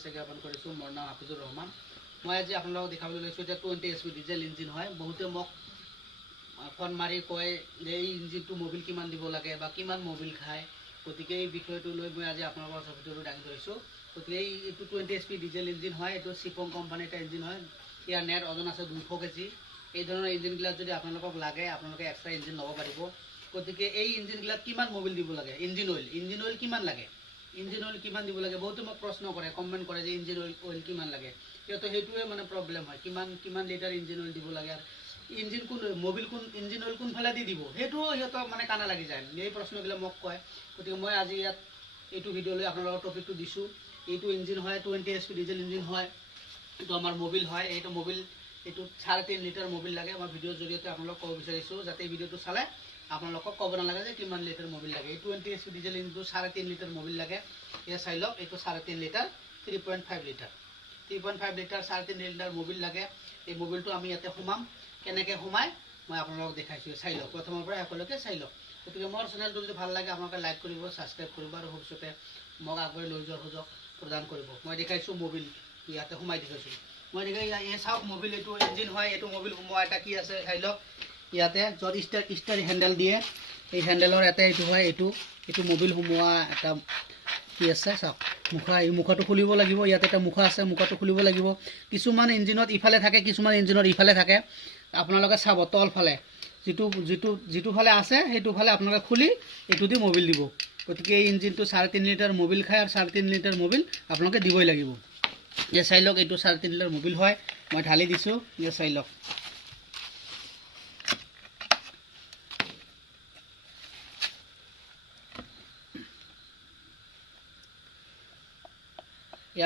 শুভেচ্ছা জ্ঞাপন কৰিছোঁ। মোৰ নাম হাফিজুৰ ৰহমান। মই আজি আপোনালোকক দেখাবলৈ লৈছোঁ যে 20 HP ডিজেল ইঞ্জিন হয়। বহুতে মোক ফোন মাৰি কয় যে এই ইঞ্জিনটো মবিল কিমান দিব লাগে বা কিমান মবিল খায়। গতিকে এই বিষয়টো লৈ মই আজি আপোনালোকৰ ভিডিঅ'টো দাঙি ধৰিছোঁ। গতিকে এইটো 20 HP ডিজেল ইঞ্জিন হয়। এইটো চিপং কোম্পানীৰ এটা ইঞ্জিন হয়। ইয়াৰ নেট ওজন আছে 200 kg। এই ধৰণৰ ইঞ্জিনবিলাক যদি আপোনালোকক লাগে আপোনালোকে এক্সট্ৰা ইঞ্জিন ল'ব পাৰিব। গতিকে এই ইঞ্জিনবিলাক কিমান মবিল দিব লাগে, ইঞ্জিন অইল কিমান লাগে, ইঞ্জিন অইল কিমান দিব লাগে। বহুতে মোক প্ৰশ্ন কৰে, কমেণ্ট কৰে যে ইঞ্জিন অইল কিমান লাগে। সিহঁতৰ সেইটোৱে মানে প্ৰব্লেম হয়, কিমান লিটাৰ ইঞ্জিন অইল দিব লাগে আৰু ইঞ্জিন মবিল ইঞ্জিন অইল কোনফালে দি দিব, সেইটোও সিহঁতৰ মানে কানা লাগি যায়। এই প্ৰশ্নবিলাক মোক কয়। গতিকে মই আজি ইয়াত এইটো ভিডিঅ' লৈ আপোনালোকৰ টপিকটো দিছোঁ। এইটো ইঞ্জিন হয় 20 HP ডিজেল ইঞ্জিন হয়। এইটো আমাৰ মবিল হয়। এইটো 3.5 লিটাৰ মবিল লাগে। মই ভিডিঅ'ৰ জৰিয়তে আপোনালোকক ক'ব বিচাৰিছোঁ যাতে এই ভিডিঅ'টো চালে আপোনালোকক ক'ব নালাগে যে কিমান লিটাৰ মবিল লাগে। এই 20 HP ডিজেল ইঞ্জিনটো 3.5 লিটাৰ মবিল লাগে। এয়া চাই লওক, এইটো 3.5 litre, 3.5 litre, 3.5 litre 3.5 litre Mobil লাগে। এই মবিলটো আমি ইয়াতে সোমাম। কেনেকৈ সোমাই মই আপোনালোকক দেখাইছোঁ। চাই লওক, প্ৰথমৰ পৰা শেষলৈকে চাই লওক। গতিকে মোৰ চেনেলটো যদি ভাল লাগে আপোনালোকে লাইক কৰিব, ছাবস্ক্ৰাইব কৰিব আৰু ভৱিষ্যতে মোক আগুৱাই লৈ যোৱাৰ সুযোগ প্ৰদান কৰিব। মই দেখাইছোঁ মবিল ইয়াতে সোমাই দেখাইছোঁ। মই দেখাই এই চাওক মবিল, এইটো ইঞ্জিন হয়। এইটো মবিল সোমোৱা এটা কি আছে চাই লওক। ইয়াতে য'ত ষ্টাৰ হেণ্ডেল দিয়ে, এই হেণ্ডেলৰ এটা এইটো হয়। এইটো মবিল সোমোৱা এটা কি আছে চাওক, মুখা। এই মুখাটো খুলিব লাগিব। ইয়াতে এটা মুখা আছে, মুখাটো খুলিব লাগিব। কিছুমান ইঞ্জিনত ইফালে থাকে, কিছুমান ইঞ্জিনত ইফালে থাকে। আপোনালোকে চাব তলফালে যিটো ফালে আছে সেইটো ফালে আপোনালোকে খুলি এইটো দি মবিল দিব। গতিকে এই ইঞ্জিনটো 3.5 লিটাৰ মবিল খায় আৰু 3.5 লিটাৰ মবিল আপোনালোকে দিবই লাগিব। এই চাই লওক, এইটো 3.5 লিটাৰ মবিল হয়। মই ঢালি দিছোঁ, এই চাই লওক।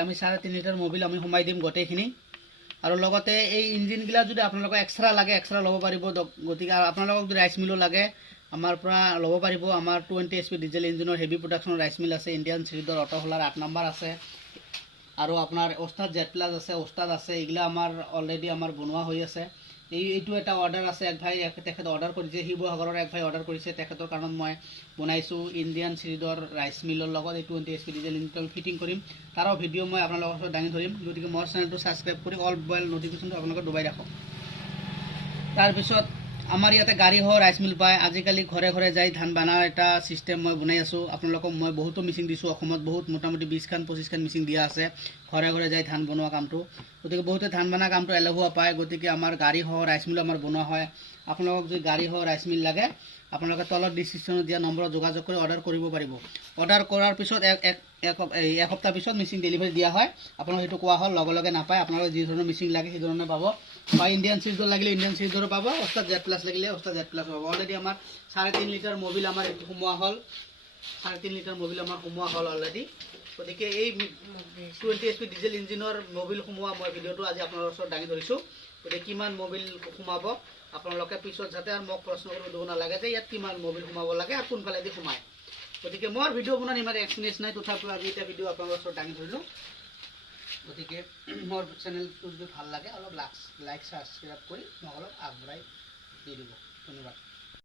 আমি 3.5 লিটাৰ মবিল আমি সোমাই দিম গোটেইখিনি। আৰু লগতে এই ইঞ্জিনবিলাক যদি আপোনালোকক এক্সট্ৰা লাগে এক্সট্ৰা ল'ব পাৰিব। গতিকে আপোনালোকক যদি ৰাইচ মিলো লাগে আমাৰ পৰা ল'ব পাৰিব। আমাৰ 20 HP ডিজেল ইঞ্জিনৰ হেভি প্ৰডাকশ্যনৰ ৰাইচ মিল আছে। ইণ্ডিয়ান চিৰিডৰ অটো হোলাৰ 8 নম্বৰ আছে। আৰু আপোনাৰ ওস্তাদ জেড প্লাছ আছে, ওস্তাদ আছে। এইগিলা আমাৰ অলৰেডি আমাৰ বনোৱা হৈ আছে। এইটো এটা অৰ্ডাৰ আছে। এক ভাই তেখেতে অৰ্ডাৰ কৰিছে, শিৱসাগৰৰ এক ভাই অৰ্ডাৰ কৰিছে। তেখেতৰ কাৰণত মই বনাইছোঁ ইণ্ডিয়ান চিৰিডৰ ৰাইচ মিলৰ লগত এই 20 HP ডিজেল ইঞ্জিন ফিটিং কৰিম। তাৰো ভিডিঅ' মই আপোনালোকৰ ওচৰত দাঙি ধৰিম। গতিকে মোৰ চেনেলটো ছাবস্ক্ৰাইব কৰি অল বইল নটিফিকেশ্যনটো আপোনালোকে দবাই ৰাখক। তাৰপিছত আমাৰ ইয়াতে গাড়ী সহ ৰাইচ মিল পায়। আজিকালি ঘৰে ঘৰে যাই ধান বনাৰ এটা ছিষ্টেম মই বনাই আছোঁ। আপোনালোকক মই বহুতো মিচিং দিছোঁ। অসমত মোটামুটি 20-25 মিচিং দিয়া আছে ঘৰে ঘৰে যাই ধান বনোৱা কামটো। গতিকে বহুতে ধান বনোৱা কামটো এলেহুৱা পায়। গতিকে আমাৰ গাড়ী সহ ৰাইচ মিল আমাৰ বনোৱা হয়। আপোনালোকক যদি গাড়ী সহ ৰাইচ মিল লাগে আপোনালোকে তলত ডিছক্ৰিপশ্যনত দিয়া নম্বৰত যোগাযোগ কৰি অৰ্ডাৰ কৰিব পাৰিব। অৰ্ডাৰ কৰাৰ পিছত এসপ্তাহ পিছত মিচিং ডেলিভাৰী দিয়া হয়। আপোনালোক সেইটো কোৱা হ'ল, লগে লগে নাপায়। আপোনালোকে যি ধৰণৰ মিচিং লাগে সেই ধৰণে পাব। বা ইণ্ডিয়ান চিৰিডৰ লাগিলে ইণ্ডিয়ান চিৰিডৰো পাব, ওস্তাদ জেড প্লাছ লাগিলে ওস্তাদ জেড প্লাছ পাব। অলৰেডি আমাৰ 3.5 লিটাৰ মবিল আমাৰ এইটো সোমোৱা হ'ল। 3.5 লিটাৰ মবিল আমাৰ সোমোৱা হ'ল অলৰেডি। গতিকে এই 20 HP ডিজেল ইঞ্জিনৰ মবিল সোমোৱা মই ভিডিঅ'টো আজি আপোনালোকৰ ওচৰত দাঙি ধৰিছোঁ। গতিকে কিমান মবিল সোমাব আপোনালোকে পিছত যাতে আৰু মোক প্ৰশ্ন কৰিব দিব নালাগে যে ইয়াত কিমান মবিল সোমাব লাগে আৰু কোনফালেদি সোমায়। গতিকে মোৰ ভিডিঅ' বনোৱাৰ ইমান এক্সপিৰিয়েঞ্চ নাই, তথাপিও আজি এটা ভিডিঅ' আপোনালোকৰ ওচৰত দাঙি ধৰিলোঁ। গতিকে মোৰ চেনেলটো যদি ভাল লাগে অলপ লাইক ছাবস্ক্ৰাইব কৰি মোক অলপ আগবঢ়াই দি দিব। ধন্যবাদ।